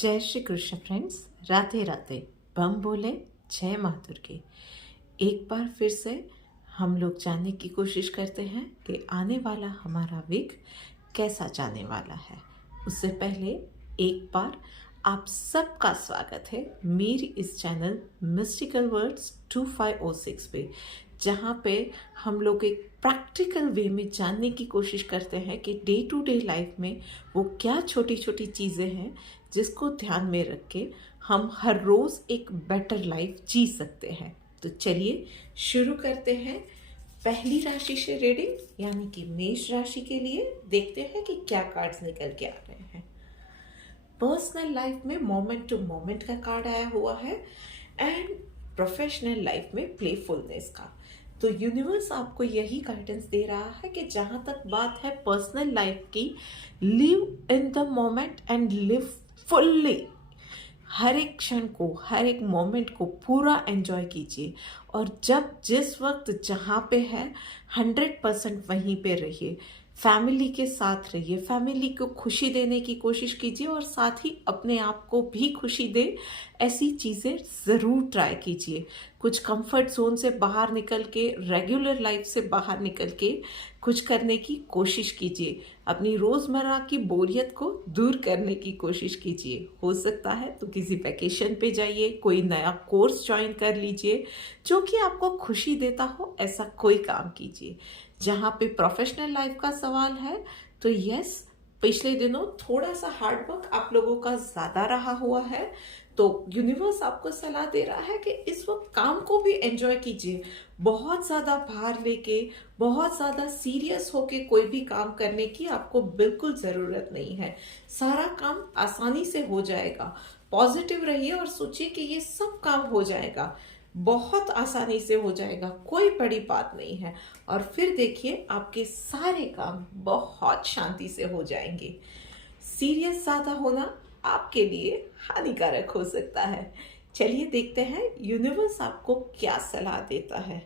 जय श्री कृष्ण फ्रेंड्स। राधे राधे। बम बोले जय माँ दुर्गे। एक बार फिर से हम लोग जानने की कोशिश करते हैं कि आने वाला हमारा वीक कैसा जाने वाला है। उससे पहले एक बार आप सबका स्वागत है मेरी इस चैनल मिस्टिकल वर्ड्स 2506 पे, जहाँ पे हम लोग एक प्रैक्टिकल वे में जानने की कोशिश करते हैं कि डे टू डे लाइफ में वो क्या छोटी छोटी चीज़ें हैं जिसको ध्यान में रख के हम हर रोज़ एक बेटर लाइफ जी सकते हैं। तो चलिए शुरू करते हैं पहली राशि से रीडिंग, यानी कि मेष राशि के लिए। देखते हैं कि क्या कार्ड्स निकल के आ रहे हैं। पर्सनल लाइफ में मोमेंट टू मोमेंट का कार्ड आया हुआ है एंड प्रोफेशनल लाइफ में प्लेफुलनेस का। तो यूनिवर्स आपको यही गाइडेंस दे रहा है कि जहाँ तक बात है पर्सनल लाइफ की, live in the moment and live fully. हर एक क्षण को, हर एक मोमेंट को पूरा एंजॉय कीजिए और जब जिस वक्त जहाँ पे है 100% वहीं पे रहिए। फैमिली के साथ रहिए, फैमिली को खुशी देने की कोशिश कीजिए और साथ ही अपने आप को भी खुशी दे ऐसी चीज़ें ज़रूर ट्राई कीजिए। कुछ कंफर्ट जोन से बाहर निकल के, रेगुलर लाइफ से बाहर निकल के कुछ करने की कोशिश कीजिए। अपनी रोज़मर्रा की बोरियत को दूर करने की कोशिश कीजिए। हो सकता है तो किसी वैकेशन पे जाइए, कोई नया कोर्स ज्वाइन कर लीजिए जो कि आपको खुशी देता हो, ऐसा कोई काम कीजिए। जहाँ पे प्रोफेशनल लाइफ का सवाल है तो यस, पिछले दिनों थोड़ा सा हार्ड वर्क आप लोगों का ज़्यादा रहा हुआ है, तो यूनिवर्स आपको सलाह दे रहा है कि इस वक्त काम को भी एंजॉय कीजिए। बहुत ज़्यादा भार लेके, बहुत ज़्यादा सीरियस होके कोई भी काम करने की आपको बिल्कुल ज़रूरत नहीं है। सारा काम आसानी से हो जाएगा। पॉजिटिव रहिए और सोचिए कि ये सब काम हो जाएगा, बहुत आसानी से हो जाएगा, कोई बड़ी बात नहीं है। और फिर देखिए आपके सारे काम बहुत शांति से हो जाएंगे। सीरियस ज़्यादा होना आपके लिए हानिकारक हो सकता है। चलिए देखते हैं यूनिवर्स आपको क्या सलाह देता है।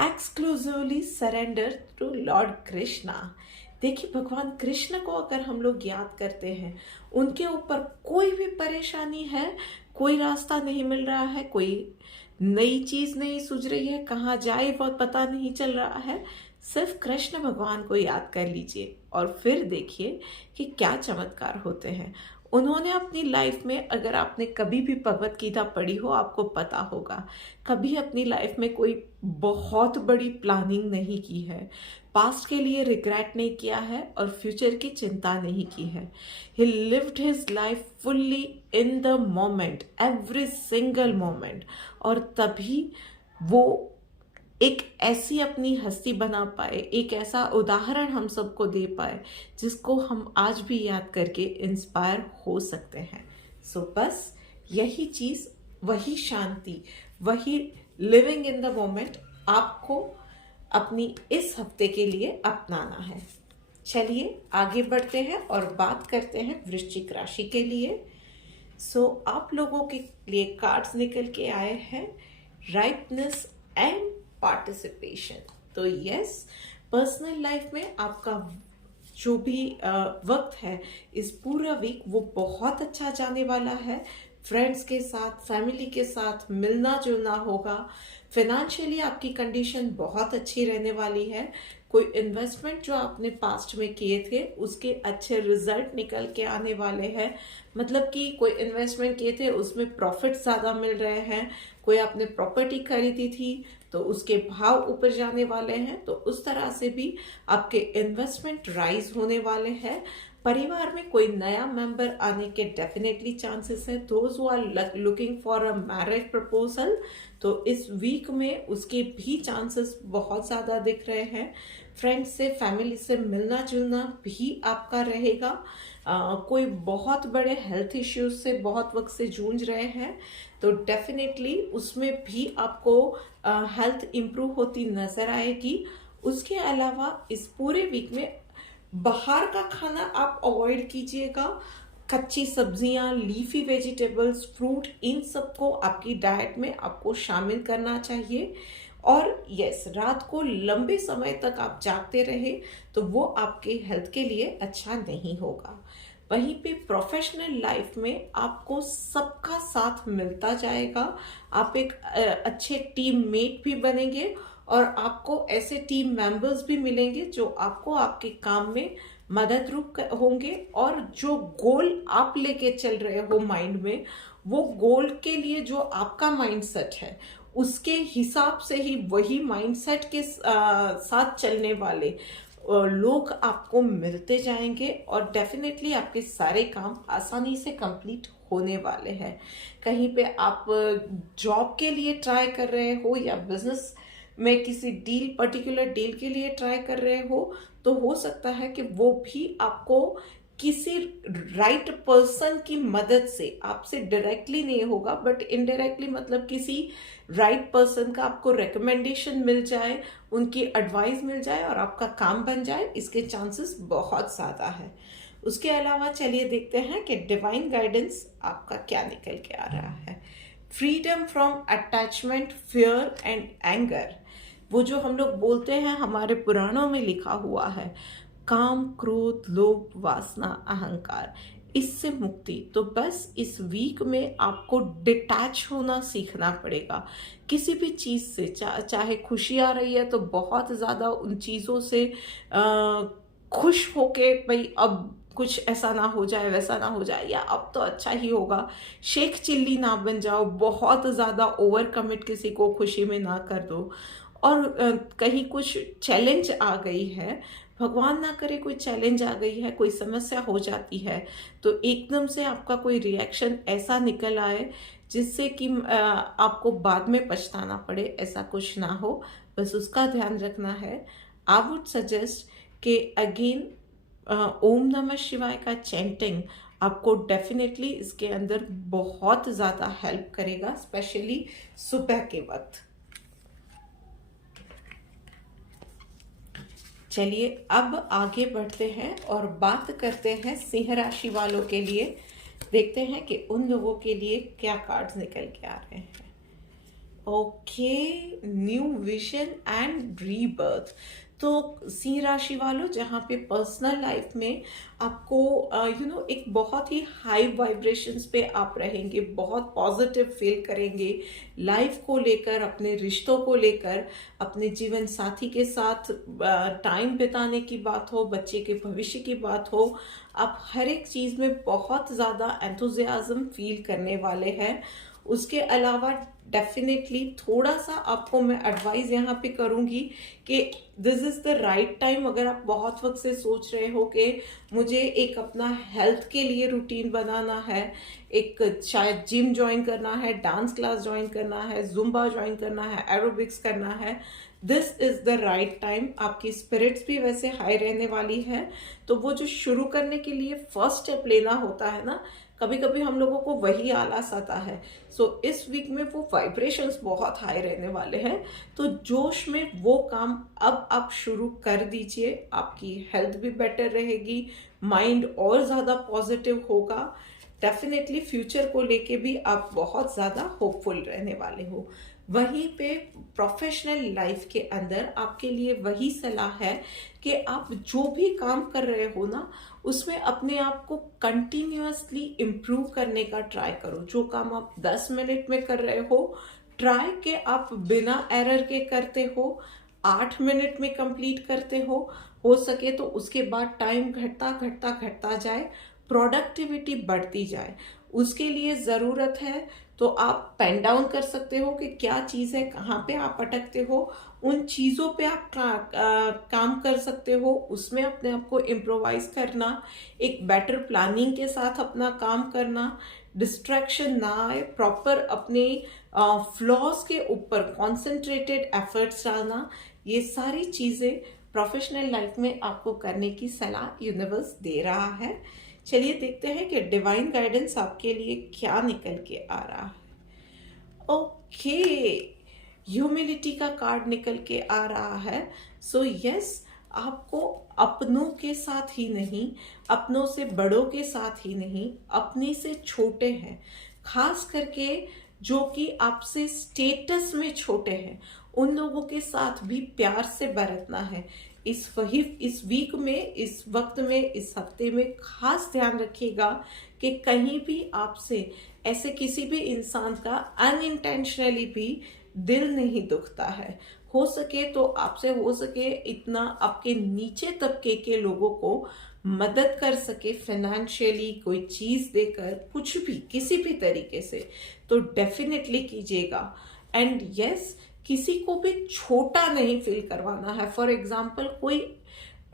Exclusively surrender to Lord Krishna. देखिए, भगवान कृष्ण को अगर हम लोग याद करते हैं, उनके ऊपर कोई भी परेशानी है, कोई रास्ता नहीं मिल रहा है, कोई नई चीज नहीं सूझ रही है, कहाँ जाए बहुत पता नहीं चल रहा है, सिर्फ कृष्ण भगवान को याद कर लीजिए और फिर देखिए कि क्या चमत्कार होते हैं। उन्होंने अपनी लाइफ में, अगर आपने कभी भी भगवत गीता पढ़ी हो आपको पता होगा, कभी अपनी लाइफ में कोई बहुत बड़ी प्लानिंग नहीं की है, पास्ट के लिए रिग्रेट नहीं किया है और फ्यूचर की चिंता नहीं की है। ही lived his life fully in the moment, every single moment, और तभी वो एक ऐसी अपनी हस्ती बना पाए, एक ऐसा उदाहरण हम सबको दे पाए जिसको हम आज भी याद करके इंस्पायर हो सकते हैं। सो बस यही चीज़, वही शांति, वही लिविंग इन द मोमेंट आपको अपनी इस हफ्ते के लिए अपनाना है। चलिए आगे बढ़ते हैं और बात करते हैं वृश्चिक राशि के लिए। सो आप लोगों के लिए कार्ड्स निकल के आए हैं राइटनेस एंड पार्टिसिपेशन। तो यस, पर्सनल लाइफ में आपका जो भी वक्त है इस पूरा वीक वो बहुत अच्छा जाने वाला है। फ्रेंड्स के साथ, फैमिली के साथ मिलना जुलना होगा। फिनेंशियली आपकी कंडीशन बहुत अच्छी रहने वाली है। कोई इन्वेस्टमेंट जो आपने पास्ट में किए थे उसके अच्छे रिजल्ट निकल के आने वाले हैं। मतलब कि कोई इन्वेस्टमेंट किए थे उसमें प्रॉफिट ज़्यादा मिल रहे हैं। कोई आपने प्रॉपर्टी खरीदी थी तो उसके भाव ऊपर जाने वाले हैं, तो उस तरह से भी आपके इन्वेस्टमेंट राइज होने वाले हैं। परिवार में कोई नया मेंबर आने के डेफिनेटली चांसेस है। Those who are looking for a marriage proposal, तो इस वीक में उसके भी चांसेस बहुत ज़्यादा दिख रहे हैं। फ्रेंड्स से, फैमिली से मिलना जुलना भी आपका रहेगा। कोई बहुत बड़े हेल्थ इश्यूज से बहुत वक्त से जूझ रहे हैं तो डेफिनेटली उसमें भी आपको हेल्थ इम्प्रूव होती नजर आएगी। उसके अलावा इस पूरे वीक में बाहर का खाना आप अवॉइड कीजिएगा। कच्ची सब्जियां, लीफी वेजिटेबल्स, फ्रूट, इन सबको आपकी डाइट में आपको शामिल करना चाहिए। और यस, रात को लंबे समय तक आप जागते रहे तो वो आपके हेल्थ के लिए अच्छा नहीं होगा। वहीं पे प्रोफेशनल लाइफ में आपको सबका साथ मिलता जाएगा, आप एक अच्छे टीम मेट भी बनेंगे और आपको ऐसे टीम मेंबर्स भी मिलेंगे जो आपको आपके काम में मदद रूप होंगे, और जो गोल आप लेके चल रहे हो माइंड में, वो गोल के लिए जो आपका माइंडसेट है उसके हिसाब से ही वही माइंडसेट के साथ चलने वाले लोग आपको मिलते जाएंगे और डेफिनेटली आपके सारे काम आसानी से कंप्लीट होने वाले हैं। कहीं पे आप जॉब के लिए ट्राई कर रहे हो या बिजनेस में किसी पर्टिकुलर डील के लिए ट्राई कर रहे हो, तो हो सकता है कि वो भी आपको किसी राइट पर्सन की मदद से, आपसे डायरेक्टली नहीं होगा बट इनडायरेक्टली, मतलब किसी राइट पर्सन का आपको रिकमेंडेशन मिल जाए, उनकी एडवाइस मिल जाए और आपका काम बन जाए, इसके चांसेस बहुत ज़्यादा है। उसके अलावा चलिए देखते हैं कि डिवाइन गाइडेंस आपका क्या निकल के आ रहा है। Freedom from attachment, fear and anger, वो जो हम लोग बोलते हैं हमारे पुराणों में लिखा हुआ है, काम, क्रोध, लोभ, वासना, अहंकार, इससे मुक्ति। तो बस इस वीक में आपको डिटैच होना सीखना पड़ेगा किसी भी चीज़ से। चाहे खुशी आ रही है तो बहुत ज़्यादा उन चीज़ों से खुश होके, भाई अब कुछ ऐसा ना हो जाए, वैसा ना हो जाए, या अब तो अच्छा ही होगा, शेख चिल्ली ना बन जाओ, बहुत ज़्यादा ओवर कमिट किसी को खुशी में ना कर दो। और कहीं कुछ चैलेंज आ गई है, भगवान ना करे कोई चैलेंज आ गई है, कोई समस्या हो जाती है, तो एकदम से आपका कोई रिएक्शन ऐसा निकल आए जिससे कि आपको बाद में पछताना पड़े, ऐसा कुछ ना हो, बस उसका ध्यान रखना है। आई वुड सजेस्ट कि अगेन ओम नमः शिवाय का चैंटिंग आपको डेफिनेटली इसके अंदर बहुत ज़्यादा हेल्प करेगा, स्पेशली सुबह के वक्त। चलिए अब आगे बढ़ते हैं और बात करते हैं सिंह राशि वालों के लिए। देखते हैं कि उन लोगों के लिए क्या कार्ड्स निकल के आ रहे हैं। Okay, new vision and rebirth. तो सिंह राशि वालों, जहाँ पे पर्सनल लाइफ में आपको एक बहुत ही हाई वाइब्रेशंस पे आप रहेंगे, बहुत पॉजिटिव फील करेंगे लाइफ को लेकर, अपने रिश्तों को लेकर, अपने जीवन साथी के साथ टाइम बिताने की बात हो, बच्चे के भविष्य की बात हो, आप हर एक चीज़ में बहुत ज़्यादा एंथुजियाज्म फील करने वाले हैं। उसके अलावा डेफिनेटली थोड़ा सा आपको मैं एडवाइस यहाँ पे करूँगी कि this is the right time. अगर आप बहुत वक्त से सोच रहे हो कि मुझे एक अपना हेल्थ के लिए रूटीन बनाना है, एक शायद जिम ज्वाइन करना है, डांस क्लास ज्वाइन करना है, जुम्बा ज्वाइन करना है, एरोबिक्स करना है, this is the right time. आपकी स्पिरिट्स भी वैसे हाई रहने वाली है, तो वो जो शुरू करने के लिए फर्स्ट स्टेप लेना होता है ना, कभी कभी हम लोगों को वही आलस आता है। सो इस वीक में वो वाइब्रेशंस बहुत हाई रहने वाले हैं, तो जोश में वो काम अब आप शुरू कर दीजिए। आपकी हेल्थ भी बेटर रहेगी, माइंड और ज़्यादा पॉजिटिव होगा, डेफिनेटली फ्यूचर को लेके भी आप बहुत ज़्यादा होपफुल रहने वाले हो। वहीं पे प्रोफेशनल लाइफ के अंदर आपके लिए वही सलाह है कि आप जो भी काम कर रहे हो ना, उसमें अपने आप को कंटिन्यूअसली इम्प्रूव करने का ट्राई करो। जो काम आप 10 मिनट में कर रहे हो, ट्राई के आप बिना एरर के करते हो, 8 मिनट में कंप्लीट करते हो सके तो उसके बाद टाइम घटता घटता घटता जाए, प्रोडक्टिविटी बढ़ती जाए। उसके लिए ज़रूरत है तो आप पेन डाउन कर सकते हो कि क्या चीज़ है, कहाँ पे आप अटकते हो, उन चीज़ों पे आप काम कर सकते हो, उसमें अपने आप को इम्प्रोवाइज करना, एक बेटर प्लानिंग के साथ अपना काम करना, डिस्ट्रैक्शन ना आए, प्रॉपर अपने फ्लॉज के ऊपर कॉन्सेंट्रेटेड एफर्ट्स डालना, ये सारी चीज़ें प्रोफेशनल लाइफ में आपको करने की सलाह यूनिवर्स दे रहा है। चलिए देखते हैं कि डिवाइन गाइडेंस आपके लिए क्या निकल के आ रहा है। ओके, ह्यूमिलिटी का कार्ड निकल के आ रहा है। सो यस, आपको अपनों के साथ ही नहीं, अपनों से बड़ों के साथ ही नहीं, अपने से छोटे हैं, खास करके जो कि आपसे स्टेटस में छोटे हैं, उन लोगों के साथ भी प्यार से बरतना है। इस वीक में, इस वक्त में, इस हफ्ते में खास ध्यान रखिएगा कि कहीं भी आपसे ऐसे किसी भी इंसान का अनइंटेंशनली भी दिल नहीं दुखता है। हो सके तो आपसे हो सके इतना आपके नीचे तबके के लोगों को मदद कर सके फाइनेंशियली, कोई चीज देकर, कुछ भी किसी भी तरीके से, तो डेफिनेटली कीजिएगा। एंड यस, किसी को भी छोटा नहीं फील करवाना है। फॉर एग्जाम्पल, कोई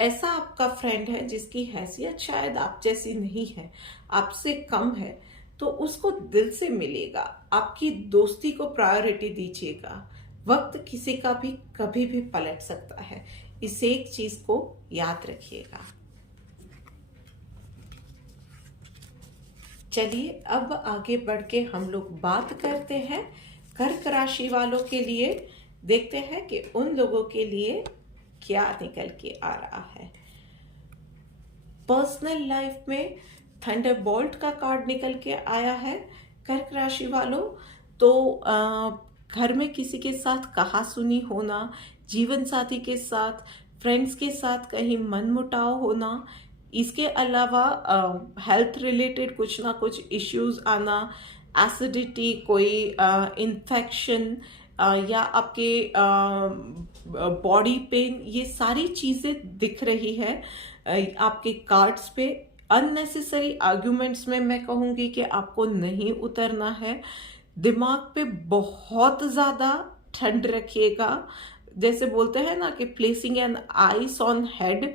ऐसा आपका फ्रेंड है जिसकी हैसियत शायद आप जैसी नहीं है, आपसे कम है, तो उसको दिल से मिलेगा, आपकी दोस्ती को प्रायोरिटी दीजिएगा। वक्त किसी का भी कभी भी पलट सकता है, इस एक चीज को याद रखिएगा। चलिए अब आगे बढ़ के हम लोग बात करते हैं कर्क राशि वालों के लिए। देखते हैं कि उन लोगों के लिए क्या निकल के आ रहा है। पर्सनल लाइफ में थंडरबोल्ट का कार्ड निकल के आया है कर्क राशि वालों। तो घर में किसी के साथ कहासुनी होना, जीवन साथी के साथ, फ्रेंड्स के साथ कहीं मनमुटाव होना, इसके अलावा हेल्थ रिलेटेड कुछ ना कुछ इश्यूज आना, एसिडिटी, कोई इन्फेक्शन या आपके बॉडी पेन, ये सारी चीज़ें दिख रही है आपके कार्ड्स पे। अननेसेसरी आर्ग्यूमेंट्स में मैं कहूँगी कि आपको नहीं उतरना है। दिमाग पे बहुत ज़्यादा ठंड रखिएगा, जैसे बोलते हैं ना कि placing an ice on head,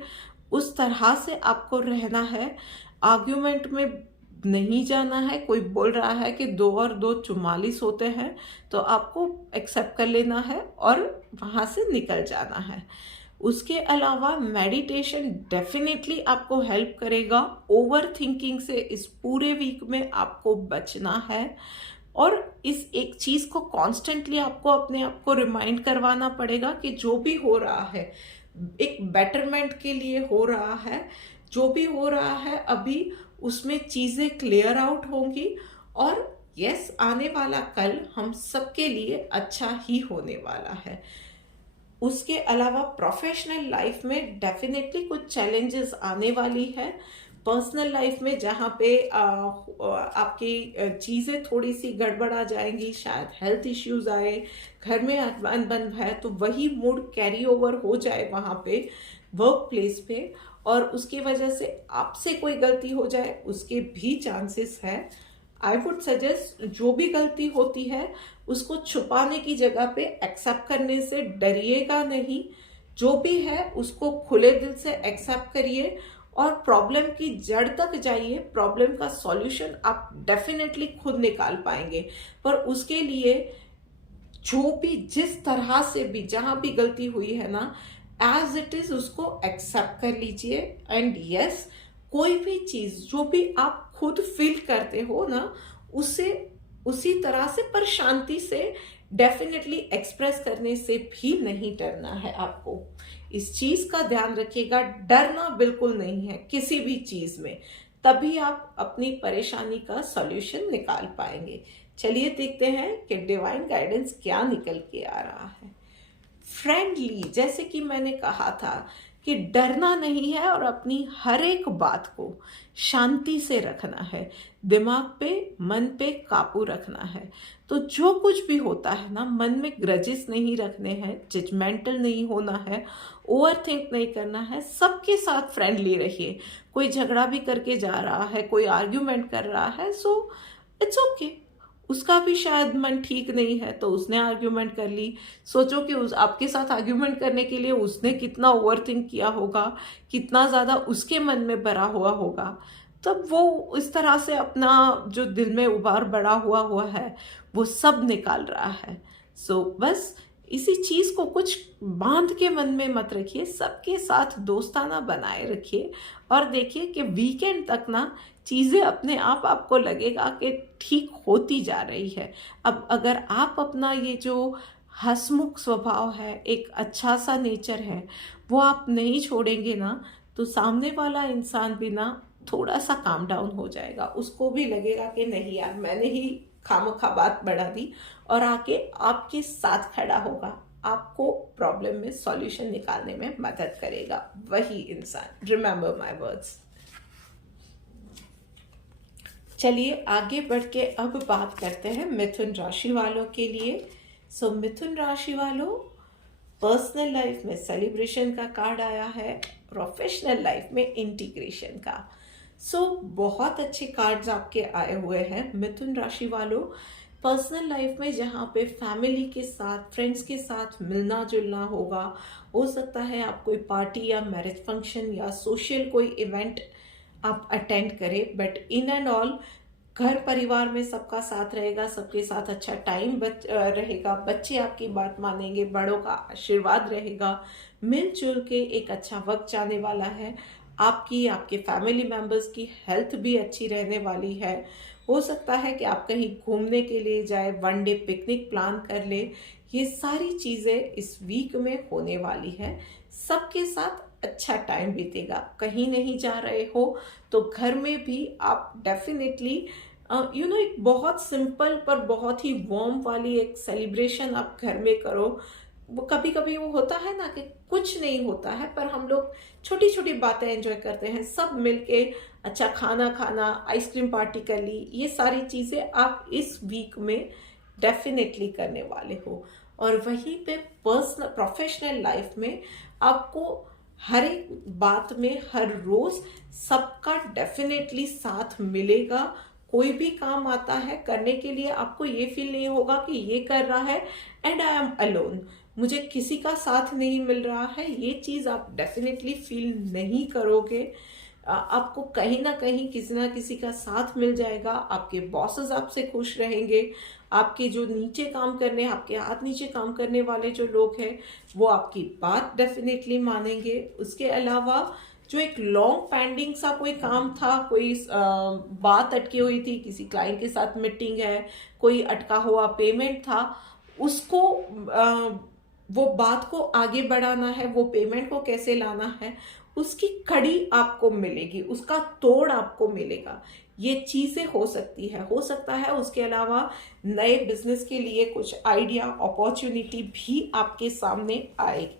उस तरह से आपको रहना है। आर्ग्यूमेंट में नहीं जाना है। कोई बोल रहा है कि 2 और 2 44 होते हैं, तो आपको एक्सेप्ट कर लेना है और वहाँ से निकल जाना है। उसके अलावा मेडिटेशन डेफिनेटली आपको हेल्प करेगा। ओवर थिंकिंग से इस पूरे वीक में आपको बचना है, और इस एक चीज को कॉन्स्टेंटली आपको अपने आप को रिमाइंड करवाना पड़ेगा कि जो भी हो रहा है एक बेटरमेंट के लिए हो रहा है। जो भी हो रहा है अभी उसमें चीजें क्लियर आउट होंगी, और यस, आने वाला कल हम सबके लिए अच्छा ही होने वाला है। उसके अलावा प्रोफेशनल लाइफ में डेफिनेटली कुछ चैलेंजेस आने वाली है। पर्सनल लाइफ में जहाँ पे आपकी चीज़ें थोड़ी सी गड़बड़ा जाएंगी, शायद हेल्थ इश्यूज आए, घर में अनबन है, तो वही मूड कैरी ओवर हो जाए वहाँ पे वर्क प्लेस पे, और उसकी वजह से आपसे कोई गलती हो जाए, उसके भी चांसेस है। आई वुड सजेस्ट, जो भी गलती होती है उसको छुपाने की जगह पे एक्सेप्ट करने से डरिएगा नहीं। जो भी है उसको खुले दिल से एक्सेप्ट करिए और प्रॉब्लम की जड़ तक जाइए। प्रॉब्लम का सॉल्यूशन आप डेफिनेटली खुद निकाल पाएंगे, पर उसके लिए जो भी, जिस तरह से भी, जहां भी गलती हुई है ना, एज इट इज उसको एक्सेप्ट कर लीजिए। एंड यस, कोई भी चीज जो भी आप खुद फील करते हो ना, उसे उसी तरह से, पर शांति से डेफिनेटली एक्सप्रेस करने से भी नहीं डरना है आपको। इस चीज का ध्यान रखिएगा, डरना बिल्कुल नहीं है किसी भी चीज में, तभी आप अपनी परेशानी का सॉल्यूशन निकाल पाएंगे। चलिए देखते हैं कि डिवाइन गाइडेंस क्या निकल के आ रहा है। फ्रेंडली, जैसे कि मैंने कहा था कि डरना नहीं है और अपनी हर एक बात को शांति से रखना है, दिमाग पे, मन पे काबू रखना है। तो जो कुछ भी होता है ना, मन में ग्रजेस नहीं रखने हैं, जजमेंटल नहीं होना है, ओवर थिंक नहीं करना है, सबके साथ फ्रेंडली रहिए। कोई झगड़ा भी करके जा रहा है, कोई आर्ग्यूमेंट कर रहा है, सो इट्स ओके। उसका भी शायद मन ठीक नहीं है तो उसने आर्ग्यूमेंट कर ली। सोचो कि उस आपके साथ आर्ग्यूमेंट करने के लिए उसने कितना ओवरथिंक किया होगा, कितना ज़्यादा उसके मन में भरा हुआ होगा, तब वो इस तरह से अपना जो दिल में उबार बढ़ा हुआ है वो सब निकाल रहा है। सो बस इसी चीज को कुछ बांध के मन में मत रखिए, सबके साथ दोस्ताना बनाए रखिए, और देखिए कि वीकेंड तक ना चीजें अपने आप आपको लगेगा कि ठीक होती जा रही है। अब अगर आप अपना ये जो हंसमुख स्वभाव है, एक अच्छा सा नेचर है, वो आप नहीं छोड़ेंगे ना, तो सामने वाला इंसान भी ना थोड़ा सा काम डाउन हो जाएगा। उसको भी लगेगा कि नहीं यार, मैंने ही खामखा बात बढ़ा दी, और आके आपके साथ खड़ा होगा, आपको प्रॉब्लम में सॉल्यूशन निकालने में मदद करेगा वही इंसान। Remember my words. चलिए आगे बढ़ के अब बात करते हैं मिथुन राशि वालों के लिए। सो मिथुन राशि वालों, पर्सनल लाइफ में सेलिब्रेशन का कार्ड आया है, प्रोफेशनल लाइफ में इंटीग्रेशन का। बहुत अच्छे कार्ड्स आपके आए हुए हैं मिथुन राशि वालों। पर्सनल लाइफ में जहाँ पे फैमिली के साथ, फ्रेंड्स के साथ मिलना जुलना होगा, हो सकता है आप कोई पार्टी या मैरिज फंक्शन या सोशल कोई इवेंट आप अटेंड करें, बट इन एंड ऑल घर परिवार में सबका साथ रहेगा, सबके साथ अच्छा टाइम रहेगा, बच्चे आपकी बात मानेंगे, बड़ों का आशीर्वाद रहेगा, मिलजुल के एक अच्छा वक्त जाने वाला है। आपके फैमिली मेंबर्स की हेल्थ भी अच्छी रहने वाली है। हो सकता है कि आप कहीं घूमने के लिए जाए, वन डे पिकनिक प्लान कर ले। ये सारी चीज़ें इस वीक में होने वाली है। सबके साथ अच्छा टाइम बीतेगा। कहीं नहीं जा रहे हो तो घर में भी आप डेफिनेटली एक बहुत सिंपल पर बहुत ही वार्म वाली एक सेलिब्रेशन आप घर में करो। वो कभी कभी वो होता है ना कि कुछ नहीं होता है, पर हम लोग छोटी छोटी बातें एंजॉय करते हैं, सब मिलके अच्छा खाना खाना, आइसक्रीम पार्टी कर ली। ये सारी चीज़ें आप इस वीक में डेफिनेटली करने वाले हो। और वहीं पे पर्सनल प्रोफेशनल लाइफ में आपको हर एक बात में हर रोज सबका डेफिनेटली साथ मिलेगा। कोई भी काम आता है करने के लिए, आपको ये फील नहीं होगा कि ये कर रहा है एंड आई एम अलोन, मुझे किसी का साथ नहीं मिल रहा है। ये चीज़ आप डेफिनेटली फील नहीं करोगे। आपको कहीं ना कहीं किसी ना किसी का साथ मिल जाएगा। आपके बॉसेस आपसे खुश रहेंगे। आपके जो नीचे काम करने, आपके हाथ नीचे काम करने वाले जो लोग हैं, वो आपकी बात डेफिनेटली मानेंगे। उसके अलावा जो एक लॉन्ग पेंडिंग सा कोई काम था, कोई बात अटकी हुई थी, किसी क्लाइंट के साथ मीटिंग है, कोई अटका हुआ पेमेंट था, उसको वो बात को आगे बढ़ाना है, वो पेमेंट को कैसे लाना है, उसकी कड़ी आपको मिलेगी, उसका तोड़ आपको मिलेगा। ये चीजें हो सकती है, हो सकता है उसके अलावा नए बिजनेस के लिए कुछ आइडिया, अपॉर्चुनिटी भी आपके सामने आएगी।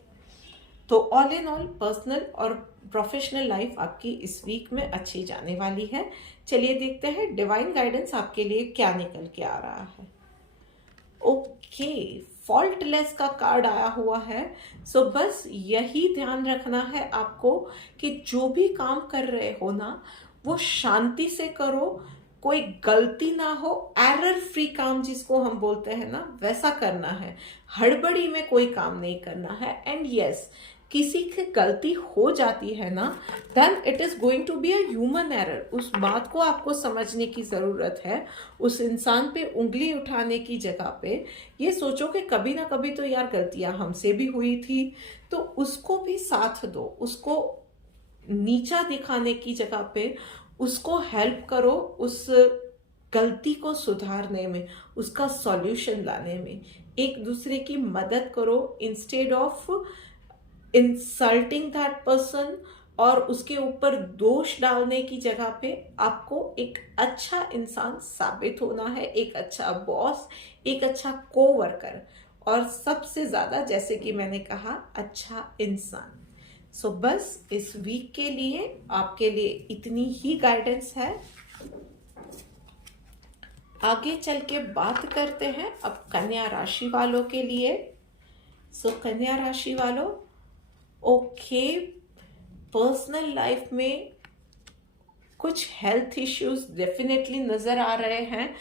तो ऑल इन ऑल पर्सनल और प्रोफेशनल लाइफ आपकी इस वीक में अच्छी जाने वाली है। चलिए देखते हैं डिवाइन गाइडेंस आपके लिए क्या निकल के आ रहा है। ओके, फॉल्टलेस का कार्ड आया हुआ है। बस यही ध्यान रखना है आपको कि जो भी काम कर रहे हो ना, वो शांति से करो, कोई गलती ना हो, एरर फ्री काम जिसको हम बोलते हैं ना, वैसा करना है। हड़बड़ी में कोई काम नहीं करना है। एंड यस, किसी की गलती हो जाती है ना, then it is going to be a human error. उस बात को आपको समझने की जरूरत है। उस इंसान पे उंगली उठाने की जगह पे ये सोचो कि कभी ना कभी तो यार गलतियां हमसे भी हुई थी, तो उसको भी साथ दो। उसको नीचा दिखाने की जगह पे उसको हेल्प करो, उस गलती को सुधारने में, उसका सॉल्यूशन लाने में एक दूसरे की मदद करो, instead of insulting that person और उसके ऊपर दोष डालने की जगह पे आपको एक अच्छा इंसान साबित होना है, एक अच्छा बॉस, एक अच्छा कोवर्कर, और सबसे ज्यादा जैसे कि मैंने कहा, अच्छा इंसान। बस इस वीक के लिए आपके लिए इतनी ही गाइडेंस है। आगे चल के बात करते हैं अब कन्या राशि वालों के लिए। कन्या राशि वालों, ओके, पर्सनल लाइफ में कुछ हेल्थ इश्यूज डेफिनेटली नजर आ रहे हैं।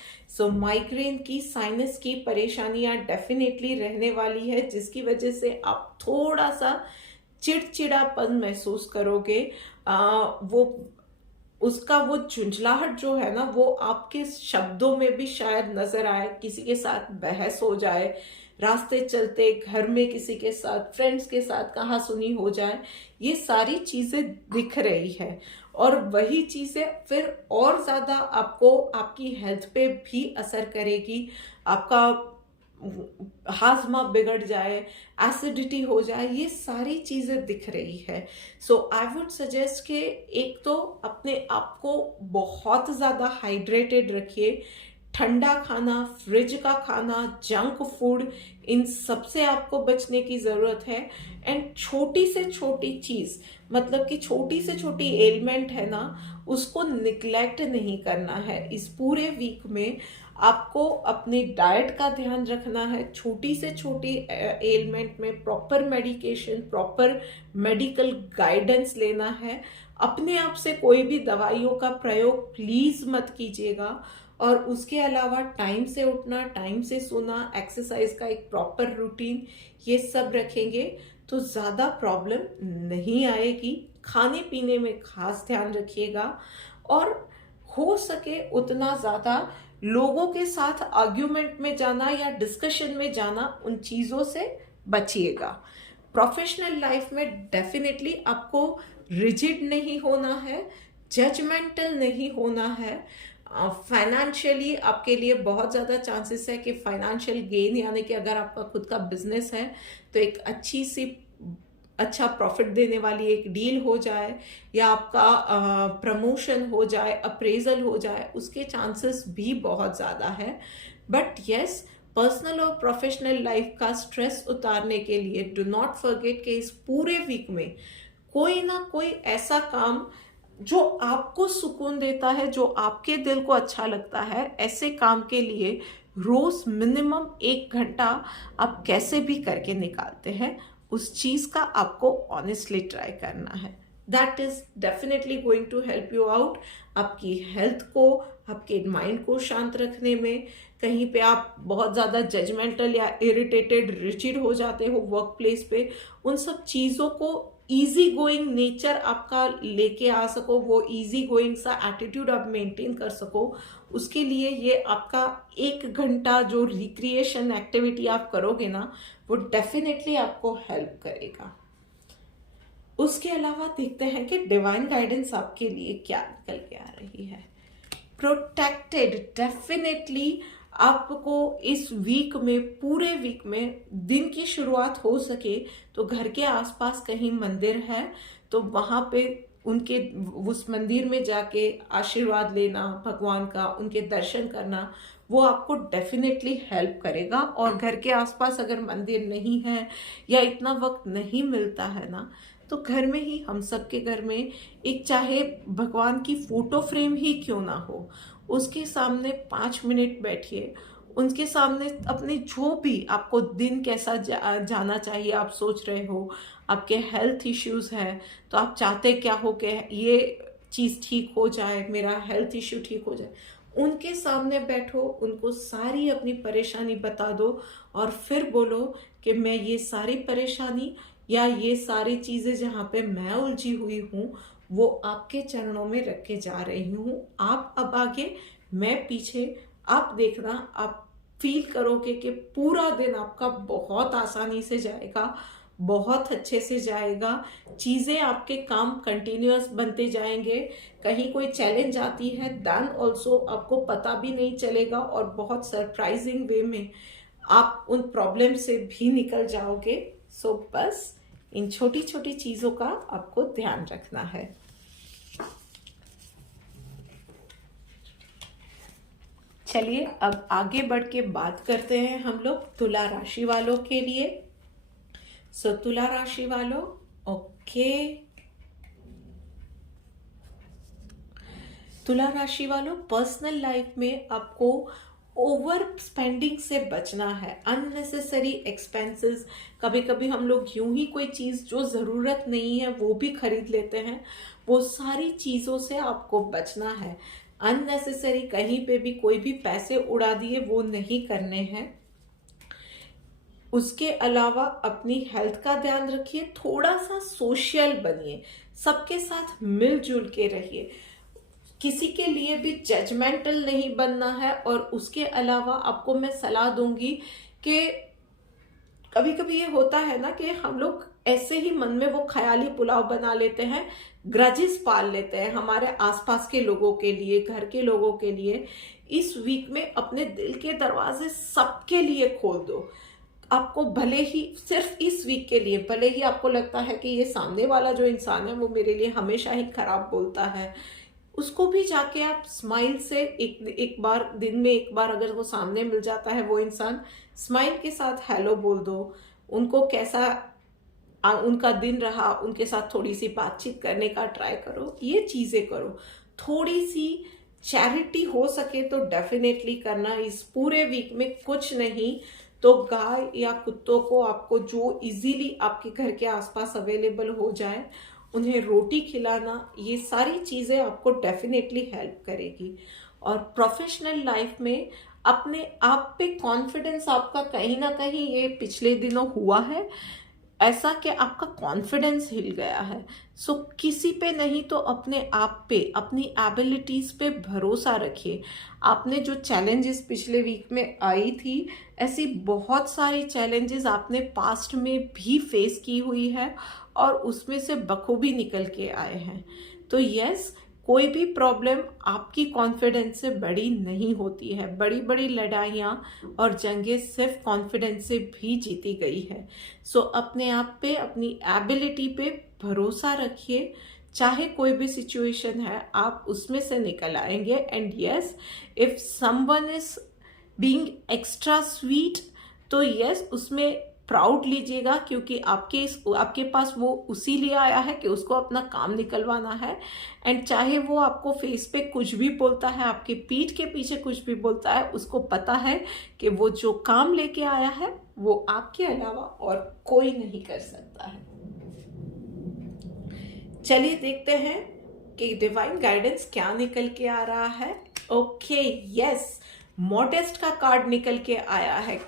माइग्रेन की, साइनस की परेशानियां डेफिनेटली रहने वाली है, जिसकी वजह से आप थोड़ा सा चिड़चिड़ापन महसूस करोगे। वो उसका वो झुंझलाहट जो है ना, वो आपके शब्दों में भी शायद नजर आए। किसी के साथ बहस हो जाए, रास्ते चलते, घर में किसी के साथ, फ्रेंड्स के साथ कहा सुनी हो जाए, ये सारी चीजें दिख रही है। और वही चीजें फिर और ज्यादा आपको आपकी हेल्थ पे भी असर करेगी। आपका हाजमा बिगड़ जाए, एसिडिटी हो जाए, ये सारी चीजें दिख रही है। आई वुड सजेस्ट कि एक तो अपने आप को बहुत ज्यादा हाइड्रेटेड रखिए, ठंडा खाना, फ्रिज का खाना, जंक फूड, इन सब से आपको बचने की ज़रूरत है। एंड छोटी से छोटी चीज़, मतलब कि छोटी से छोटी एलिमेंट है ना, उसको निग्लेक्ट नहीं करना है। इस पूरे वीक में आपको अपने डाइट का ध्यान रखना है। छोटी से छोटी एलिमेंट में proper medication, proper medical guidance लेना है। अपने आप से कोई भी दवाइयों का प्रयोग प्लीज़ मत कीजिएगा। और उसके अलावा टाइम से उठना, टाइम से सोना, एक्सरसाइज का एक प्रॉपर रूटीन, ये सब रखेंगे तो ज़्यादा प्रॉब्लम नहीं आएगी। खाने पीने में खास ध्यान रखिएगा और हो सके उतना ज़्यादा लोगों के साथ आर्ग्यूमेंट में जाना या डिस्कशन में जाना, उन चीज़ों से बचिएगा। प्रोफेशनल लाइफ में डेफिनेटली आपको रिजिड नहीं होना है, जजमेंटल नहीं होना है। फाइनेंशियली आपके लिए बहुत ज़्यादा चांसेस है कि फाइनेंशियल गेन, यानी कि अगर आपका खुद का बिजनेस है तो एक अच्छा प्रॉफिट देने वाली एक डील हो जाए, या आपका प्रमोशन हो जाए, अप्रेजल हो जाए, उसके चांसेस भी बहुत ज़्यादा है। बट यस, पर्सनल और प्रोफेशनल लाइफ का स्ट्रेस उतारने के लिए डू नॉट फॉरगेट कि इस पूरे वीक में कोई ना कोई ऐसा काम जो आपको सुकून देता है, जो आपके दिल को अच्छा लगता है, ऐसे काम के लिए रोज मिनिमम 1 घंटा आप कैसे भी करके निकालते हैं, उस चीज का आपको ऑनेस्टली ट्राई करना है। That is definitely going to help you out, आपकी हेल्थ को, आपके माइंड को शांत रखने में। कहीं पे आप बहुत ज़्यादा जजमेंटल या इरिटेटेड, रिजिड हो जाते हो वर्क प्लेस पे, उन सब चीज़ों को इजी गोइंग नेचर आपका लेके आ सको, वो इजी गोइंग सा एटीट्यूड आप मेंटेन कर सको, उसके लिए ये आपका 1 घंटा जो रिक्रिएशन एक्टिविटी आप करोगे ना, वो डेफिनेटली आपको हेल्प करेगा। उसके अलावा देखते हैं कि डिवाइन गाइडेंस आपके लिए क्या निकल के आ रही है। प्रोटेक्टेड, डेफिनेटली आपको इस वीक में, पूरे वीक में दिन की शुरुआत हो सके तो घर के आसपास कहीं मंदिर है तो वहाँ पे उनके, उस मंदिर में जाके आशीर्वाद लेना भगवान का, उनके दर्शन करना, वो आपको डेफिनेटली हेल्प करेगा। और घर के आसपास अगर मंदिर नहीं है या इतना वक्त नहीं मिलता है ना, तो घर में ही, हम सबके घर में एक, चाहे भगवान की फोटो फ्रेम ही क्यों ना हो, उसके सामने 5 मिनट बैठिए, उनके सामने अपने जो भी आपको दिन कैसा जाना चाहिए, आप सोच रहे हो, आपके हेल्थ इश्यूज है तो आप चाहते क्या हो कि ये चीज़ ठीक हो जाए, मेरा हेल्थ इश्यू ठीक हो जाए, उनके सामने बैठो, उनको सारी अपनी परेशानी बता दो और फिर बोलो कि मैं ये सारी परेशानी या ये सारी चीज़ें जहाँ पे मैं उलझी हुई हूँ, वो आपके चरणों में रख के जा रही हूँ। आप अब आगे, मैं पीछे, आप देखना, आप फील करोगे कि पूरा दिन आपका बहुत आसानी से जाएगा, बहुत अच्छे से जाएगा। चीज़ें, आपके काम कंटिन्यूअस बनते जाएंगे। कहीं कोई चैलेंज आती है देन ऑल्सो आपको पता भी नहीं चलेगा और बहुत सरप्राइजिंग वे में आप उन प्रॉब्लम से भी निकल जाओगे। सो बस इन छोटी छोटी चीज़ों का आपको ध्यान रखना है। चलिए अब आगे बढ़ के बात करते हैं हम लोग तुला राशि वालों के लिए। सो तुला राशि वालों, ओके, तुला राशि वालों, पर्सनल लाइफ में आपको ओवर स्पेंडिंग से बचना है, अननेसेसरी एक्सपेंसेस। कभी कभी हम लोग यूं ही कोई चीज़ जो ज़रूरत नहीं है वो भी खरीद लेते हैं, वो सारी चीज़ों से आपको बचना है। अननेसेसरी कहीं पे भी कोई भी पैसे उड़ा दिए वो नहीं करने हैं। उसके अलावा अपनी हेल्थ का ध्यान रखिए, थोड़ा सा सोशल बनिए, सबके साथ मिलजुल के रहिए, किसी के लिए भी जजमेंटल नहीं बनना है। और उसके अलावा आपको मैं सलाह दूंगी कि कभी कभी ये होता है ना कि हम लोग ऐसे ही मन में वो ख्याली पुलाव बना लेते हैं, ग्रजेस पाल लेते हैं हमारे आसपास के लोगों के लिए, घर के लोगों के लिए। इस वीक में अपने दिल के दरवाजे सबके लिए खोल दो। आपको भले ही सिर्फ इस वीक के लिए, भले ही आपको लगता है कि ये सामने वाला जो इंसान है वो मेरे लिए हमेशा ही खराब बोलता है, उसको भी जाके आप स्माइल से एक बार, दिन में एक बार अगर वो सामने मिल जाता है वो इंसान, स्माइल के साथ हेलो बोल दो। उनको कैसा उनका दिन रहा, उनके साथ थोड़ी सी बातचीत करने का ट्राई करो, ये चीज़ें करो। थोड़ी सी चैरिटी हो सके तो डेफिनेटली करना। इस पूरे वीक में कुछ नहीं तो गाय या कुत्तों को आपको जो इजीली आपके घर के आसपास अवेलेबल हो जाए, उन्हें रोटी खिलाना, ये सारी चीज़ें आपको डेफिनेटली हेल्प करेगी। और प्रोफेशनल लाइफ में अपने आप पे कॉन्फिडेंस आपका कहीं ना कहीं, ये पिछले दिनों हुआ है ऐसा कि आपका कॉन्फिडेंस हिल गया है। सो किसी पे नहीं तो अपने आप पे, अपनी एबिलिटीज़ पे भरोसा रखिए। आपने जो चैलेंजेस पिछले वीक में आई थी, ऐसी बहुत सारी चैलेंजेस आपने पास्ट में भी फेस की हुई है और उसमें से बखूबी निकल के आए हैं। तो यस, कोई भी प्रॉब्लम आपकी कॉन्फिडेंस से बड़ी नहीं होती है। बड़ी बड़ी लड़ाइयाँ और जंगें सिर्फ कॉन्फिडेंस से भी जीती गई है। सो अपने आप पे, अपनी एबिलिटी पे भरोसा रखिए। चाहे कोई भी सिचुएशन है, आप उसमें से निकल आएंगे। And yes, if someone is being extra sweet, तो यस, उसमें प्राउड लीजिएगा, क्योंकि आपके पास वो उसी लिए आया है कि उसको अपना काम निकलवाना है। एंड चाहे वो आपको फेस पे कुछ भी बोलता है, आपके पीठ के पीछे कुछ भी बोलता है, उसको पता है कि वो जो काम लेके आया है वो आपके अलावा और कोई नहीं कर सकता है। चलिए देखते हैं कि डिवाइन गाइडेंस क्या निकल के आ रहा है। ओके, यस, मॉडेस्ट का कार्ड निकल के आया है।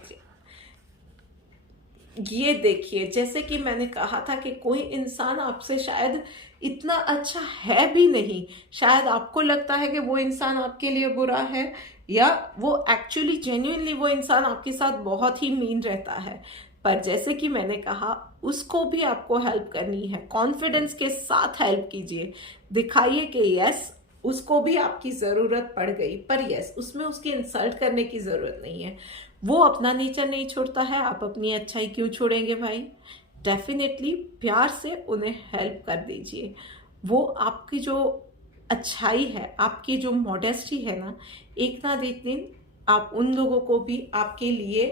ये देखिए, जैसे कि मैंने कहा था कि कोई इंसान आपसे शायद इतना अच्छा है भी नहीं, शायद आपको लगता है कि वो इंसान आपके लिए बुरा है, या वो एक्चुअली जेन्युइनली वो इंसान आपके साथ बहुत ही मीन रहता है। पर जैसे कि मैंने कहा, उसको भी आपको हेल्प करनी है। कॉन्फिडेंस के साथ हेल्प कीजिए, दिखाइए कि यस, उसको भी आपकी ज़रूरत पड़ गई, पर यस, उसमें उसकी इंसल्ट करने की ज़रूरत नहीं है। वो अपना नेचर नहीं छोड़ता है, आप अपनी अच्छाई क्यों छोड़ेंगे भाई? डेफिनेटली प्यार से उन्हें हेल्प कर दीजिए। वो आपकी जो अच्छाई है, आपकी जो मॉडेस्टी है ना, एक ना एक दिन आप उन लोगों को भी आपके लिए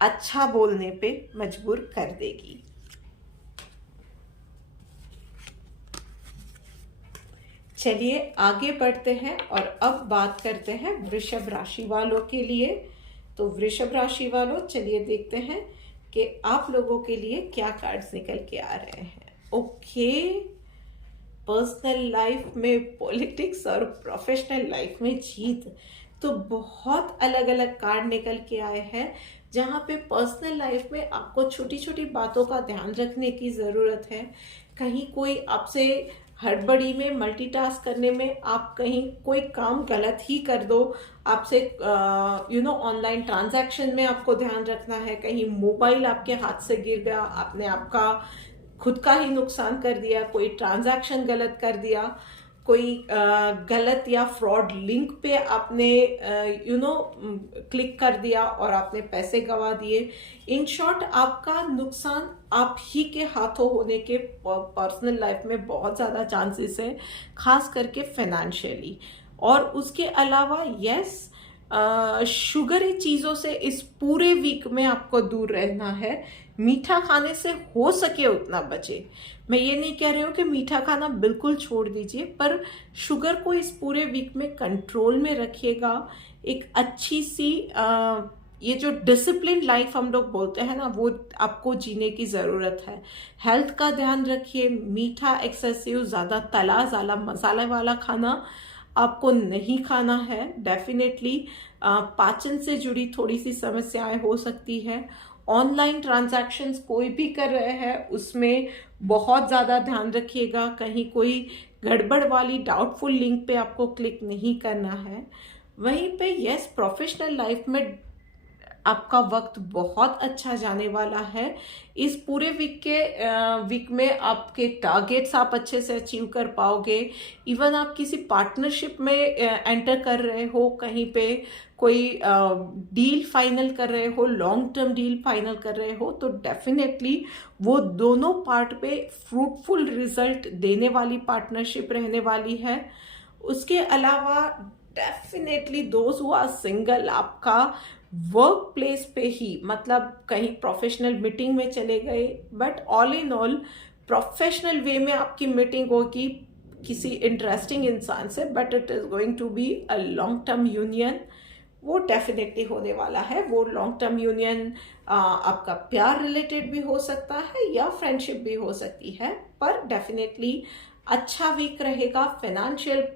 अच्छा बोलने पे मजबूर कर देगी। चलिए आगे बढ़ते हैं और अब बात करते हैं वृषभ राशि वालों के लिए। तो वृषभ राशि वालों, चलिए देखते हैं कि आप लोगों के लिए क्या कार्ड्स निकल के आ रहे हैं। ओके, पर्सनल लाइफ में पॉलिटिक्स और प्रोफेशनल लाइफ में जीत, तो बहुत अलग अलग कार्ड निकल के आए हैं। जहाँ पे पर्सनल लाइफ में आपको छोटी छोटी बातों का ध्यान रखने की ज़रूरत है। कहीं कोई आपसे हड़बड़ी में, मल्टीटास्क करने में आप कहीं कोई काम गलत ही कर दो, आपसे ऑनलाइन ट्रांजैक्शन में आपको ध्यान रखना है। कहीं मोबाइल आपके हाथ से गिर गया, आपने आपका खुद का ही नुकसान कर दिया, कोई ट्रांजैक्शन गलत कर दिया, कोई गलत या फ्रॉड लिंक पे आपने क्लिक कर दिया और आपने पैसे गंवा दिए। इन शॉर्ट, आपका नुकसान आप ही के हाथों होने के पर्सनल लाइफ में बहुत ज़्यादा चांसेस है, खास करके फाइनेंशियली। और उसके अलावा यस, शुगरी चीज़ों से इस पूरे वीक में आपको दूर रहना है। मीठा खाने से हो सके उतना बचे। मैं ये नहीं कह रही हूँ कि मीठा खाना बिल्कुल छोड़ दीजिए, पर शुगर को इस पूरे वीक में कंट्रोल में रखिएगा। एक अच्छी सी ये जो डिसिप्लिन लाइफ हम लोग बोलते हैं ना, वो आपको जीने की ज़रूरत है। हेल्थ का ध्यान रखिए। मीठा, एक्सेसिव, ज़्यादा तला, ज़्यादा मसाले वाला खाना आपको नहीं खाना है। डेफिनेटली पाचन से जुड़ी थोड़ी सी समस्याएं हो सकती है। ऑनलाइन ट्रांजैक्शंस कोई भी कर रहे हैं, उसमें बहुत ज़्यादा ध्यान रखिएगा। कहीं कोई गड़बड़ वाली डाउटफुल लिंक पे आपको क्लिक नहीं करना है। वहीं पे यस, प्रोफेशनल लाइफ में आपका वक्त बहुत अच्छा जाने वाला है। इस पूरे वीक में आपके टारगेट्स आप अच्छे से अचीव कर पाओगे। इवन आप किसी पार्टनरशिप में एंटर कर रहे हो, कहीं पे कोई डील फाइनल कर रहे हो, लॉन्ग टर्म डील फाइनल कर रहे हो, तो डेफिनेटली वो दोनों पार्ट पे फ्रूटफुल रिजल्ट देने वाली पार्टनरशिप रहने वाली है। उसके अलावा definitely those who are single, आपका वर्क प्लेस पे ही, मतलब कहीं प्रोफेशनल मीटिंग में चले गए, but all in all professional way में आपकी मीटिंग होगी किसी इंटरेस्टिंग इंसान से, but it is going to be a long term union, वो डेफिनेटली होने वाला है। वो लॉन्ग टर्म यूनियन आपका प्यार रिलेटेड भी हो सकता है या फ्रेंडशिप भी हो सकती है, पर डेफिनेटली अच्छा वीक रहेगा। फाइनेंशियल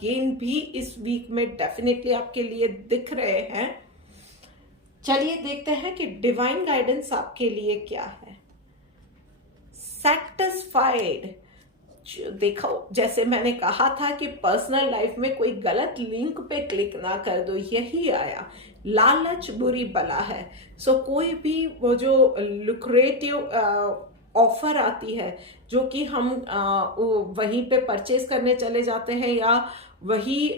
गेन भी इस वीक में डेफिनेटली आपके लिए दिख रहे हैं। चलिए देखते हैं कि डिवाइन गाइडेंस आपके लिए क्या है। सेटिस्फाइड, देखो जैसे मैंने कहा था कि पर्सनल लाइफ में कोई गलत लिंक पे क्लिक ना कर दो, यही आया। लालच बुरी बला है। सो कोई भी वो जो लुक्रेटिव ऑफर आती है, जो कि हम वहीं पे परचेज करने चले जाते हैं या वही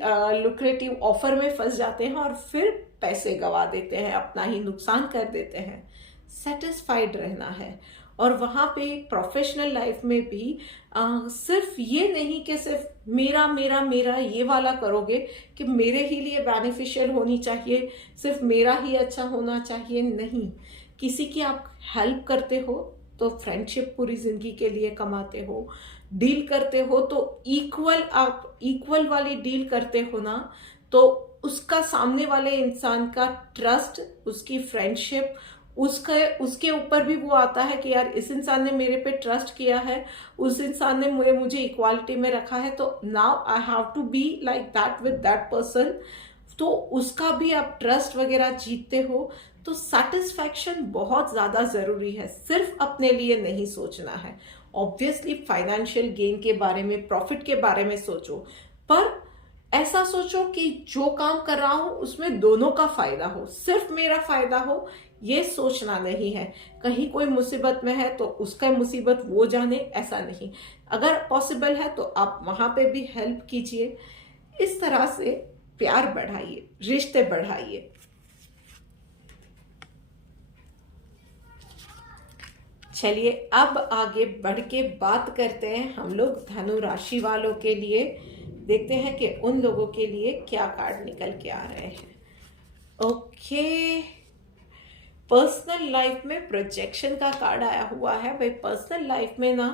लुक्रेटिव ऑफर में फंस जाते हैं और फिर पैसे गवा देते हैं, अपना ही नुकसान कर देते हैं। सेटिस्फाइड रहना है। और वहाँ पे प्रोफेशनल लाइफ में भी सिर्फ ये नहीं कि सिर्फ मेरा मेरा मेरा ये वाला करोगे कि मेरे ही लिए बेनिफिशियल होनी चाहिए, सिर्फ मेरा ही अच्छा होना चाहिए, नहीं। किसी की आप हेल्प करते हो तो फ्रेंडशिप पूरी जिंदगी के लिए कमाते हो, डील करते हो तो आप इक्वल वाली डील करते हो ना, तो उसका सामने वाले इंसान का ट्रस्ट, उसकी फ्रेंडशिप, उसके ऊपर भी वो आता है कि यार इस इंसान ने मेरे पे ट्रस्ट किया है, उस इंसान ने मुझे इक्वालिटी में रखा है, तो now I have to be like that with that person. तो उसका भी आप ट्रस्ट वगैरह जीतते हो। तो सेटिस्फैक्शन बहुत ज्यादा जरूरी है, सिर्फ अपने लिए नहीं सोचना है। ऑब्वियसली फाइनेंशियल गेन के बारे में, प्रॉफिट के बारे में सोचो, पर ऐसा सोचो कि जो काम कर रहा हूं उसमें दोनों का फायदा हो, सिर्फ मेरा फायदा हो ये सोचना नहीं है। कहीं कोई मुसीबत में है तो उसका मुसीबत वो जाने, ऐसा नहीं। अगर पॉसिबल है तो आप वहां पे भी हेल्प कीजिए। इस तरह से प्यार बढ़ाइए, रिश्ते बढ़ाइए। चलिए अब आगे बढ़ के बात करते हैं हम लोग धनु राशि वालों के लिए। देखते हैं कि उन लोगों के लिए क्या कार्ड निकल के आ रहे हैं। ओके, पर्सनल लाइफ में प्रोजेक्शन का कार्ड आया हुआ है। भाई पर्सनल लाइफ में ना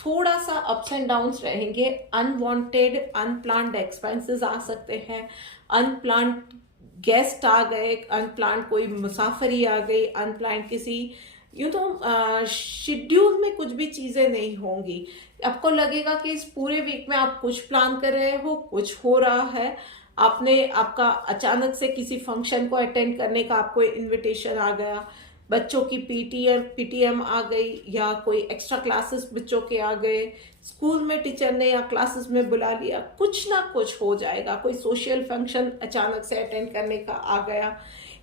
थोड़ा सा अप्स एंड डाउन्स रहेंगे। अनवांटेड अनप्लान्ड एक्सपेंसेस आ सकते हैं, अनप्लान्ड गेस्ट आ गए, अनप्लान्ड कोई मुसाफरी आ गई, अनप्लान्ड किसी शेड्यूल में कुछ भी चीजें नहीं होंगी। आपको लगेगा कि इस पूरे वीक में आप कुछ प्लान कर रहे हो, कुछ हो रहा है, आपका अचानक से किसी फंक्शन को अटेंड करने का आपको इनविटेशन आ गया, बच्चों की पीटीएम आ गई, या कोई एक्स्ट्रा क्लासेस बच्चों के आ गए, स्कूल में टीचर ने या क्लासेस में बुला लिया, कुछ ना कुछ हो जाएगा। कोई सोशल फंक्शन अचानक से अटेंड करने का आ गया,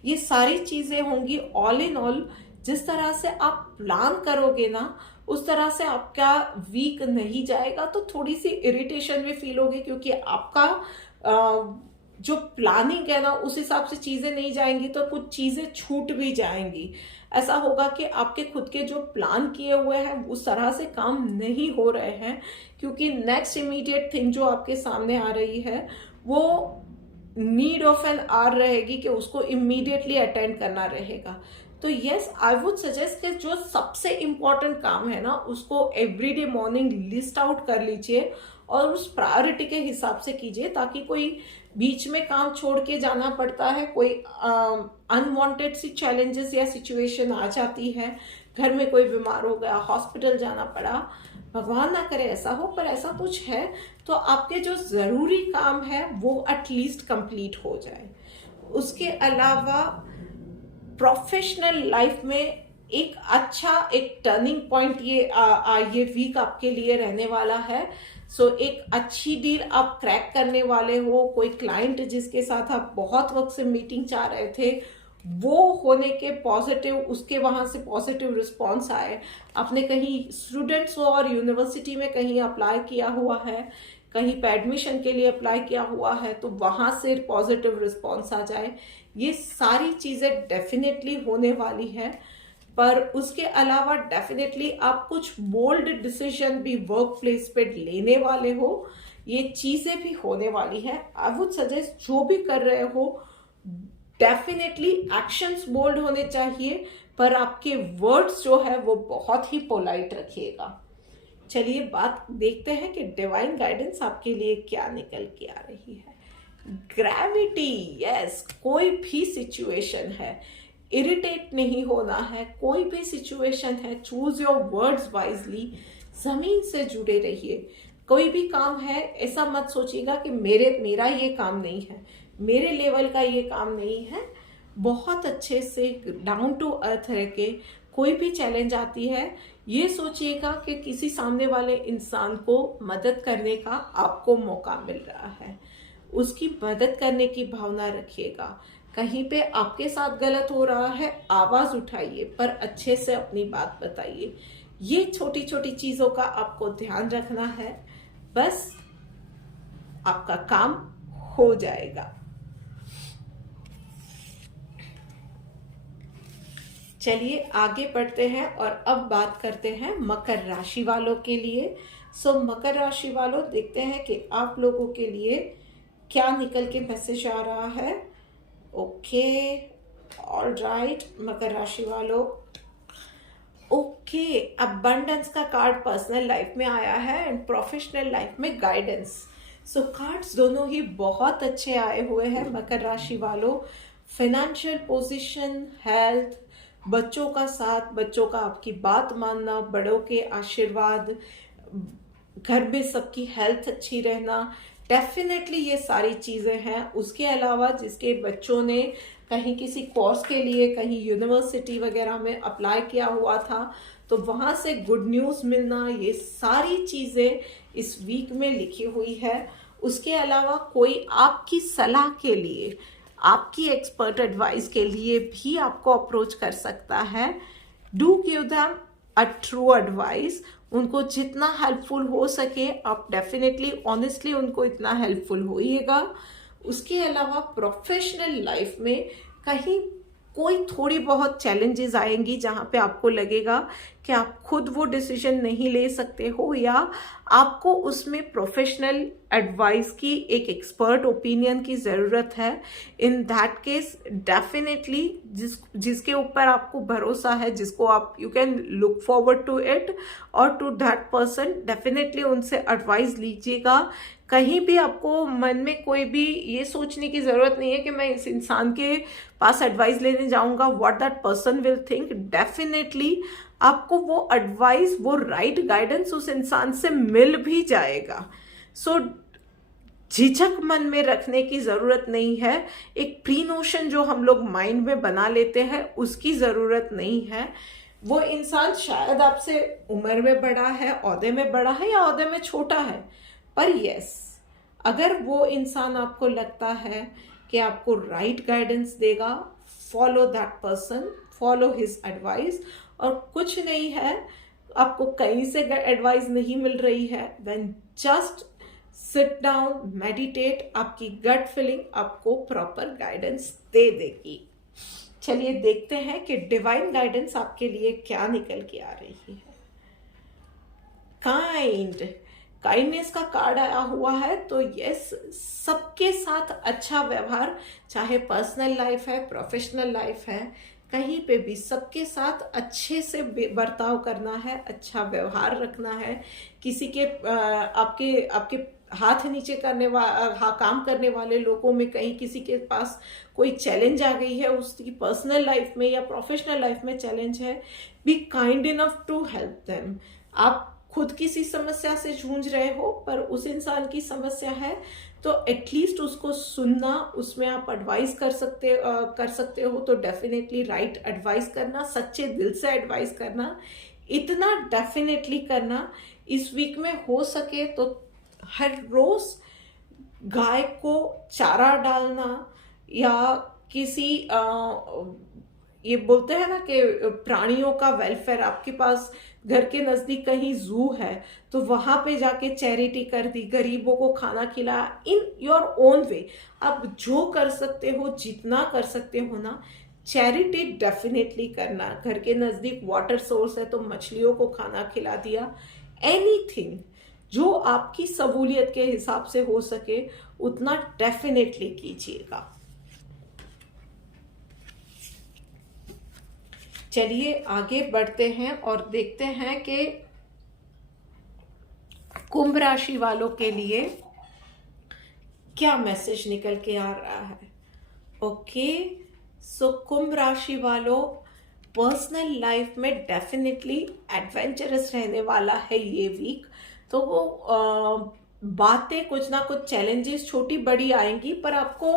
ये सारी चीजें होंगी। ऑल इन ऑल जिस तरह से आप प्लान करोगे ना उस तरह से आपका वीक नहीं जाएगा, तो थोड़ी सी इरिटेशन भी फील होगी, क्योंकि आपका जो प्लानिंग है ना उस हिसाब से चीजें नहीं जाएंगी, तो कुछ चीजें छूट भी जाएंगी। ऐसा होगा कि आपके खुद के जो प्लान किए हुए हैं उस तरह से काम नहीं हो रहे हैं, क्योंकि नेक्स्ट इमीडिएट थिंग जो आपके सामने आ रही है वो नीड ऑफ एन आवर रहेगी कि उसको इमीडिएटली अटेंड करना रहेगा। तो यस, आई वुड सजेस्ट कि जो सबसे इम्पोर्टेंट काम है ना उसको एवरीडे मॉर्निंग लिस्ट आउट कर लीजिए और उस प्रायोरिटी के हिसाब से कीजिए, ताकि कोई बीच में काम छोड़ के जाना पड़ता है, कोई अनवांटेड सी चैलेंजेस या सिचुएशन आ जाती है, घर में कोई बीमार हो गया, हॉस्पिटल जाना पड़ा, भगवान ना करे ऐसा हो, पर ऐसा कुछ है तो आपके जो जरूरी काम है वो एटलीस्ट कंप्लीट हो जाए। उसके अलावा प्रोफेशनल लाइफ में एक टर्निंग पॉइंट ये वीक आपके लिए रहने वाला है। सो एक अच्छी डील आप क्रैक करने वाले हो। कोई क्लाइंट जिसके साथ आप बहुत वक्त से मीटिंग चाह रहे थे वो होने के पॉजिटिव, उसके वहां से पॉजिटिव रिस्पॉन्स आए। आपने कहीं स्टूडेंट्स हो और यूनिवर्सिटी में कहीं अप्लाई किया हुआ है, कहीं पे एडमिशन के लिए अप्लाई किया हुआ है, तो वहां से पॉजिटिव रिस्पॉन्स आ जाए। ये सारी चीजें डेफिनेटली होने वाली है। पर उसके अलावा डेफिनेटली आप कुछ बोल्ड डिसीजन भी वर्क प्लेस पे लेने वाले हो, ये चीजें भी होने वाली है। आई वुड सजेस्ट जो भी कर रहे हो डेफिनेटली एक्शंस बोल्ड होने चाहिए, पर आपके वर्ड्स जो है वो बहुत ही पोलाइट रखिएगा। चलिए बात देखते हैं कि डिवाइन गाइडेंस आपके लिए क्या निकल के आ रही है। ग्रेविटी, यस, कोई भी सिचुएशन है, इरिटेट नहीं होना है। कोई भी सिचुएशन है, चूज योर वर्ड्स वाइजली, जमीन से जुड़े रहिए। कोई भी काम है, ऐसा मत सोचिएगा कि मेरा ये काम नहीं है, मेरे लेवल का ये काम नहीं है। बहुत अच्छे से डाउन टू अर्थ रह के कोई भी चैलेंज आती है, ये सोचिएगा कि किसी सामने वाले इंसान को मदद करने का आपको मौका मिल रहा है, उसकी मदद करने की भावना रखिएगा। कहीं पे आपके साथ गलत हो रहा है, आवाज उठाइए, पर अच्छे से अपनी बात बताइए। ये छोटी छोटी चीजों का आपको ध्यान रखना है, बस आपका काम हो जाएगा। चलिए आगे बढ़ते हैं और अब बात करते हैं मकर राशि वालों के लिए। मकर राशि वालों, देखते हैं कि आप लोगों के लिए क्या निकल के मैसेज आ रहा है। ओके, ऑल राइट मकर राशि वालों। ओके, अबंडेंस का कार्ड पर्सनल लाइफ में आया है एंड प्रोफेशनल लाइफ में गाइडेंस। कार्ड्स दोनों ही बहुत अच्छे आए हुए हैं मकर राशि वालों। फाइनेंशियल पोजीशन, हेल्थ, बच्चों का साथ, बच्चों का आपकी बात मानना, बड़ों के आशीर्वाद, घर में सबकी हेल्थ अच्छी रहना, डेफिनेटली ये सारी चीज़ें हैं। उसके अलावा जिसके बच्चों ने कहीं किसी कोर्स के लिए कहीं यूनिवर्सिटी वगैरह में अप्लाई किया हुआ था, तो वहाँ से गुड न्यूज़ मिलना, ये सारी चीज़ें इस वीक में लिखी हुई है। उसके अलावा कोई आपकी सलाह के लिए, आपकी एक्सपर्ट एडवाइस के लिए भी आपको अप्रोच कर सकता है। Do give them a true advice. उनको जितना हेल्पफुल हो सके आप डेफिनेटली ऑनेस्टली उनको इतना हेल्पफुल होइएगा। उसके अलावा प्रोफेशनल लाइफ में कहीं कोई थोड़ी बहुत चैलेंजेस आएंगी जहाँ पे आपको लगेगा कि आप खुद वो डिसीजन नहीं ले सकते हो, या आपको उसमें प्रोफेशनल एडवाइस की, एक एक्सपर्ट ओपिनियन की ज़रूरत है। इन दैट केस डेफिनेटली जिसके ऊपर आपको भरोसा है, जिसको आप you can look forward to it और टू दैट पर्सन, डेफिनेटली उनसे एडवाइस लीजिएगा। कहीं भी आपको मन में कोई भी ये सोचने की ज़रूरत नहीं है कि मैं इस इंसान के पास एडवाइस लेने जाऊंगा, what that person will think. Definitely आपको वो एडवाइस, वो राइट गाइडेंस उस इंसान से मिल भी जाएगा। झिझक मन में रखने की ज़रूरत नहीं है। एक प्री नोशन जो हम लोग माइंड में बना लेते हैं उसकी ज़रूरत नहीं है। वो इंसान शायद आपसे उम्र में बड़ा है, ओहदे में बड़ा है या ओहदे में छोटा है, पर यस, अगर वो इंसान आपको लगता है कि आपको राइट गाइडेंस देगा, follow that person, follow his advice. और कुछ नहीं है, आपको कहीं से एडवाइस नहीं मिल रही है, then just sit down, meditate, आपकी गट फीलिंग आपको प्रॉपर गाइडेंस दे देगी। चलिए देखते हैं कि डिवाइन गाइडेंस आपके लिए क्या निकल के आ रही है। काइंडनेस का कार्ड आया हुआ है, तो यस, सबके साथ अच्छा व्यवहार, चाहे पर्सनल लाइफ है, प्रोफेशनल लाइफ है, कहीं पे भी सबके साथ अच्छे से बर्ताव करना है, अच्छा व्यवहार रखना है। किसी के आपके हाथ नीचे काम करने वाले लोगों में कहीं किसी के पास कोई चैलेंज आ गई है, उसकी पर्सनल लाइफ में या प्रोफेशनल लाइफ में चैलेंज है, be kind enough to help them. आप खुद किसी समस्या से जूझ रहे हो पर उस इंसान की समस्या है, तो एटलीस्ट उसको सुनना, उसमें आप एडवाइस कर सकते हो, तो डेफिनेटली राइट एडवाइस करना, सच्चे दिल से एडवाइस करना, इतना डेफिनेटली करना। इस वीक में हो सके तो हर रोज गाय को चारा डालना, या किसी ये बोलते हैं ना कि प्राणियों का वेलफेयर, आपके पास घर के नजदीक कहीं जू है तो वहां पे जाके चैरिटी कर दी, गरीबों को खाना खिलाया, इन योर ओन वे। आप जो कर सकते हो, जितना कर सकते हो ना, चैरिटी डेफिनेटली करना। घर के नजदीक वाटर सोर्स है तो मछलियों को खाना खिला दिया, एनीथिंग जो आपकी सहूलियत के हिसाब से हो सके उतना डेफिनेटली कीजिएगा। चलिए आगे बढ़ते हैं और देखते हैं कि कुंभ राशि वालों के लिए क्या मैसेज निकल के आ रहा है। ओके, सो कुंभ राशि वालों, पर्सनल लाइफ में डेफिनेटली एडवेंचरस रहने वाला है ये वीक। तो वो बातें कुछ ना कुछ चैलेंजेस छोटी बड़ी आएंगी, पर आपको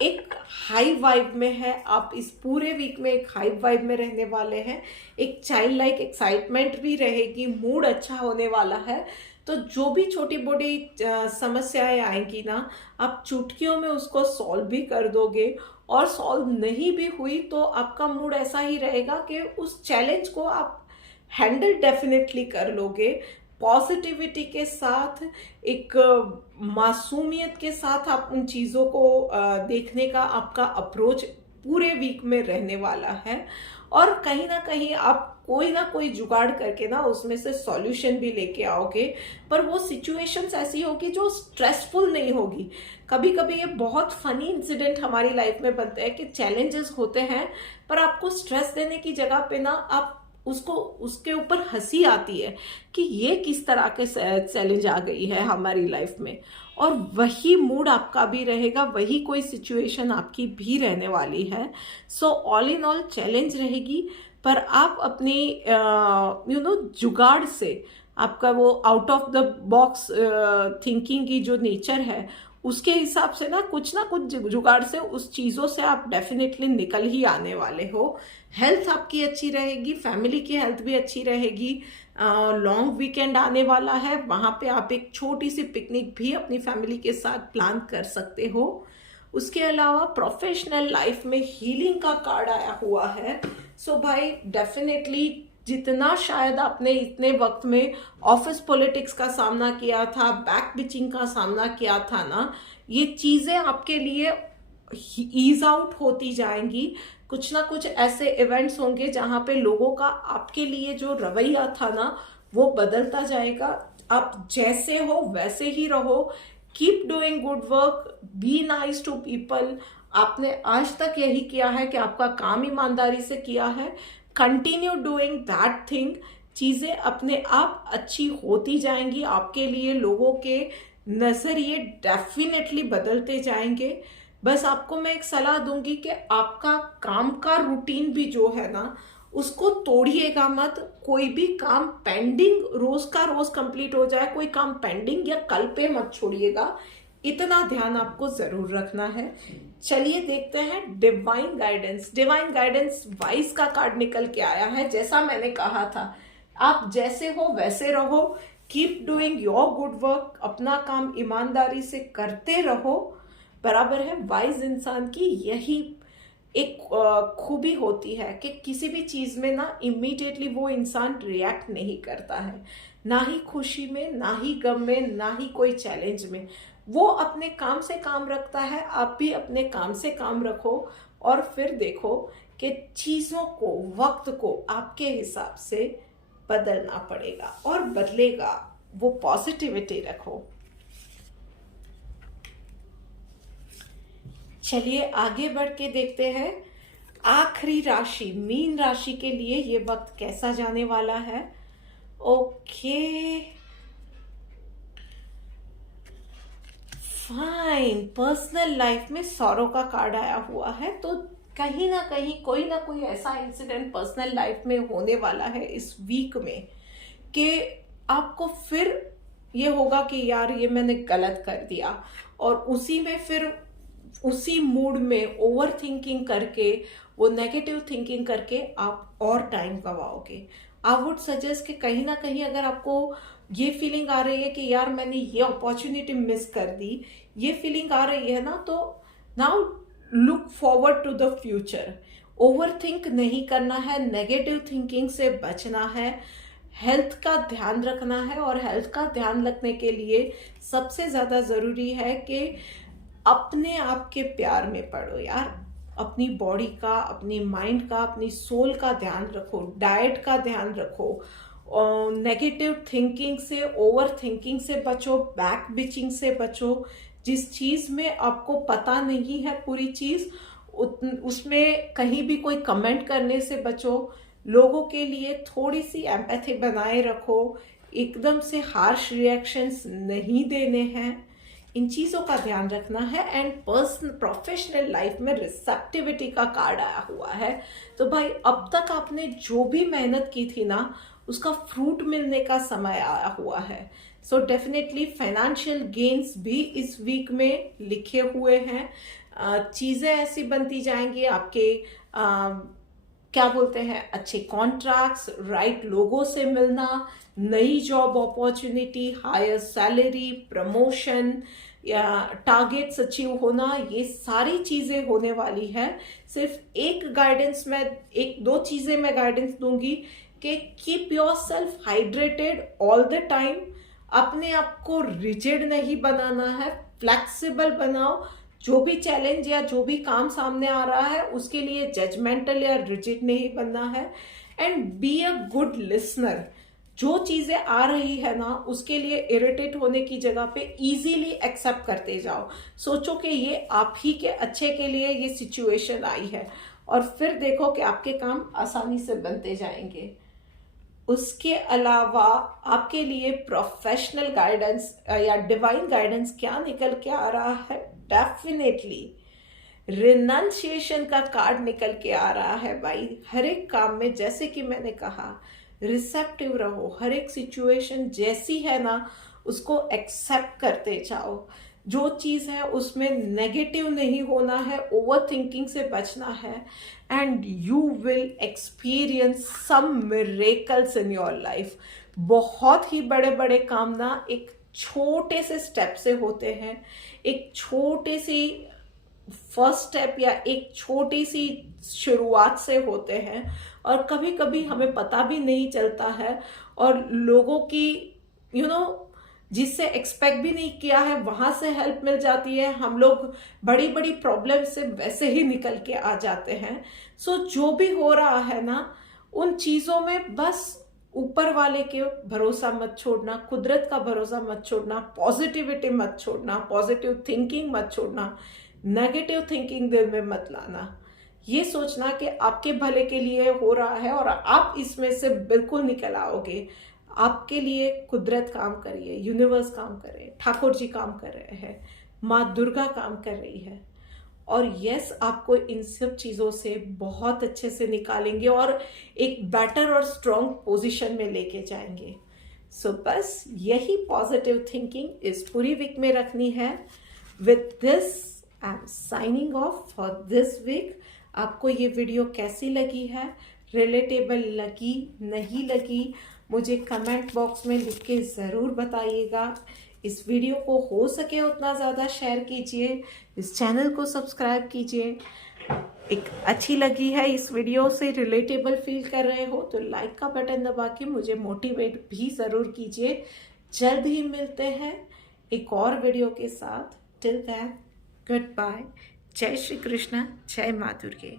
एक हाई वाइब में है। आप इस पूरे वीक में एक हाई वाइब में रहने वाले हैं। एक चाइल्ड लाइक एक्साइटमेंट भी रहेगी, मूड अच्छा होने वाला है। तो जो भी छोटी बड़ी समस्याएं आएंगी ना, आप चुटकियों में उसको सॉल्व भी कर दोगे, और सॉल्व नहीं भी हुई तो आपका मूड ऐसा ही रहेगा कि उस चैलेंज को आप हैंडल डेफिनेटली कर लोगे। पॉजिटिविटी के साथ, एक मासूमियत के साथ आप उन चीज़ों को देखने का आपका अप्रोच पूरे वीक में रहने वाला है। और कहीं ना कहीं आप कोई ना कोई जुगाड़ करके ना उसमें से सॉल्यूशन भी लेके आओगे, पर वो सिचुएशंस ऐसी होगी जो स्ट्रेसफुल नहीं होगी। कभी कभी ये बहुत फनी इंसिडेंट हमारी लाइफ में बनते हैं कि चैलेंजेस होते हैं, पर आपको स्ट्रेस देने की जगह पे ना आप उसको, उसके ऊपर हंसी आती है कि ये किस तरह के चैलेंज आ गई है हमारी लाइफ में। और वही मूड आपका भी रहेगा, वही कोई सिचुएशन आपकी भी रहने वाली है। So all in all challenge रहेगी, पर आप अपनी जुगाड़ से, आपका वो out of the box thinking की जो नेचर है उसके हिसाब से ना कुछ जुगाड़ से उस चीज़ों से आप डेफिनेटली निकल ही आने वाले हो। हेल्थ आपकी अच्छी रहेगी, फैमिली की हेल्थ भी अच्छी रहेगी। लॉन्ग वीकेंड आने वाला है, वहाँ पे आप एक छोटी सी पिकनिक भी अपनी फैमिली के साथ प्लान कर सकते हो। उसके अलावा प्रोफेशनल लाइफ में हीलिंग का कार्ड आया हुआ है। सो भाई डेफिनेटली जितना शायद आपने इतने वक्त में ऑफिस पॉलिटिक्स का सामना किया था, बैक बिचिंग का सामना किया था ना, ये चीज़ें आपके लिए ईज आउट होती जाएंगी। कुछ ना कुछ ऐसे इवेंट्स होंगे जहाँ पे लोगों का आपके लिए जो रवैया था ना वो बदलता जाएगा। आप जैसे हो वैसे ही रहो, keep doing good work, be nice to people. आपने आज तक यही किया है कि आपका काम ईमानदारी से किया है, कंटिन्यू डूइंग दैट थिंग। चीज़ें अपने आप अच्छी होती जाएंगी, आपके लिए लोगों के नज़रिए डेफिनेटली बदलते जाएंगे। बस आपको मैं एक सलाह दूंगी कि आपका काम का रूटीन भी जो है ना उसको तोड़िएगा मत। कोई भी काम पेंडिंग रोज का रोज कंप्लीट हो जाए, कोई काम पेंडिंग या कल पे मत छोड़िएगा, इतना ध्यान आपको जरूर रखना है। चलिए देखते हैं divine guidance. Divine guidance vice का कार्ड निकल के आया है। जैसा मैंने कहा था, आप जैसे हो वैसे रहो, keep doing your good work, अपना काम ईमानदारी से करते रहो, बराबर है। वाइज इंसान की यही एक खूबी होती है कि किसी भी चीज़ में ना इमीडिएटली वो इंसान रिएक्ट नहीं करता है, ना ही खुशी में, ना ही गम में, ना ही कोई चैलेंज में। वो अपने काम से काम रखता है। आप भी अपने काम से काम रखो और फिर देखो कि चीज़ों को, वक्त को आपके हिसाब से बदलना पड़ेगा और बदलेगा। वो पॉजिटिविटी रखो। चलिए आगे बढ़ के देखते हैं आखिरी राशि मीन राशि के लिए ये वक्त कैसा जाने वाला है। ओके फाइन, पर्सनल लाइफ में सॉरो का कार्ड आया हुआ है। तो कहीं ना कहीं कोई ना कोई ऐसा इंसिडेंट पर्सनल लाइफ में होने वाला है इस वीक में कि आपको फिर ये होगा कि यार ये मैंने गलत कर दिया, और उसी में फिर उसी मूड में ओवर थिंकिंग करके, वो नेगेटिव थिंकिंग करके आप और टाइम गवाओगे। आई वुड सजेस्ट कि कहीं ना कहीं अगर आपको ये फीलिंग आ रही है कि यार मैंने ये अपॉर्चुनिटी मिस कर दी, ये फीलिंग आ रही है ना, तो now look forward to the future. Overthink नहीं करना है, नेगेटिव थिंकिंग से बचना है, हेल्थ का ध्यान रखना है। और हेल्थ का ध्यान रखने के लिए सबसे ज़्यादा ज़रूरी है कि अपने आप के प्यार में पड़ो यार। अपनी बॉडी का, अपनी माइंड का, अपनी सोल का ध्यान रखो, डाइट का ध्यान रखो, नेगेटिव थिंकिंग से, ओवर थिंकिंग से बचो, बैक बिचिंग से बचो। जिस चीज़ में आपको पता नहीं है पूरी चीज़, उसमें कहीं भी कोई कमेंट करने से बचो। लोगों के लिए थोड़ी सी एम्पैथी बनाए रखो, एकदम से हार्श रिएक्शंस नहीं देने हैं, इन चीज़ों का ध्यान रखना है। एंड पर्सनल प्रोफेशनल लाइफ में रिसेप्टिविटी का कार्ड आया हुआ है, तो भाई अब तक आपने जो भी मेहनत की थी ना, उसका फ्रूट मिलने का समय आया हुआ है। सो डेफिनेटली फाइनेंशियल गेन्स भी इस वीक में लिखे हुए हैं। चीज़ें ऐसी बनती जाएंगी आपके क्या बोलते हैं, अच्छे कॉन्ट्रैक्ट्स, राइट लोगों से मिलना, नई job opportunity, higher salary, promotion या टारगेट्स अचीव होना, ये सारी चीज़ें होने वाली है। सिर्फ एक गाइडेंस में, एक दो चीज़ें मैं गाइडेंस दूंगी कि keep your self hydrated all the time. अपने आप को रिजिड नहीं बनाना है, फ्लेक्सिबल बनाओ। जो भी चैलेंज या जो भी काम सामने आ रहा है उसके लिए जजमेंटल या रिजिड नहीं बनना है। And be a good listener. जो चीजें आ रही है ना, उसके लिए इरिटेट होने की जगह पे इजीली एक्सेप्ट करते जाओ। सोचो कि ये आप ही के अच्छे के लिए ये सिचुएशन आई है, और फिर देखो कि आपके काम आसानी से बनते जाएंगे। उसके अलावा आपके लिए प्रोफेशनल गाइडेंस या डिवाइन गाइडेंस क्या निकल के आ रहा है, डेफिनेटली रिनंसिएशन का कार्ड निकल के आ रहा है भाई। हर एक काम में, जैसे कि मैंने कहा, रिसेप्टिव रहो। हर एक सिचुएशन जैसी है ना, उसको एक्सेप्ट करते जाओ। जो चीज़ है उसमें नेगेटिव नहीं होना है, ओवर थिंकिंग से बचना है। And you will experience some miracles in your life. बहुत ही बड़े बड़े काम ना एक छोटे से स्टेप से होते हैं। एक छोटे सी फर्स्ट स्टेप या एक छोटी सी शुरुआत से होते हैं, और कभी कभी हमें पता भी नहीं चलता है, और लोगों की जिससे एक्सपेक्ट भी नहीं किया है वहां से हेल्प मिल जाती है। हम लोग बड़ी बड़ी प्रॉब्लम से वैसे ही निकल के आ जाते हैं। सो जो भी हो रहा है ना, उन चीजों में बस ऊपर वाले के भरोसा मत छोड़ना, कुदरत का भरोसा मत छोड़ना, पॉजिटिविटी मत छोड़ना, पॉजिटिव थिंकिंग मत छोड़ना, नेगेटिव थिंकिंग दिल में मत लाना। ये सोचना कि आपके भले के लिए हो रहा है और आप इसमें से बिल्कुल निकल आओगे। आपके लिए कुदरत काम कर रही है, यूनिवर्स काम कर रहे हैं, ठाकुर जी काम कर रहे हैं, माँ दुर्गा काम कर रही है। और यस, आपको इन सब चीज़ों से बहुत अच्छे से निकालेंगे और एक बेटर और स्ट्रॉन्ग पोजीशन में लेके जाएंगे। सो बस यही पॉजिटिव थिंकिंग इस पूरी वीक में रखनी है। With this I am signing off for this week. आपको ये वीडियो कैसी लगी है, रिलेटेबल लगी नहीं लगी, मुझे कमेंट बॉक्स में लिख के ज़रूर बताइएगा। इस वीडियो को हो सके उतना ज़्यादा शेयर कीजिए, इस चैनल को सब्सक्राइब कीजिए। एक अच्छी लगी है, इस वीडियो से रिलेटेबल फील कर रहे हो तो लाइक का बटन दबा के मुझे मोटिवेट भी ज़रूर कीजिए। जल्द ही मिलते हैं एक और वीडियो के साथ। Till then, goodbye. जय श्री कृष्ण, जय माँ दुर्गे।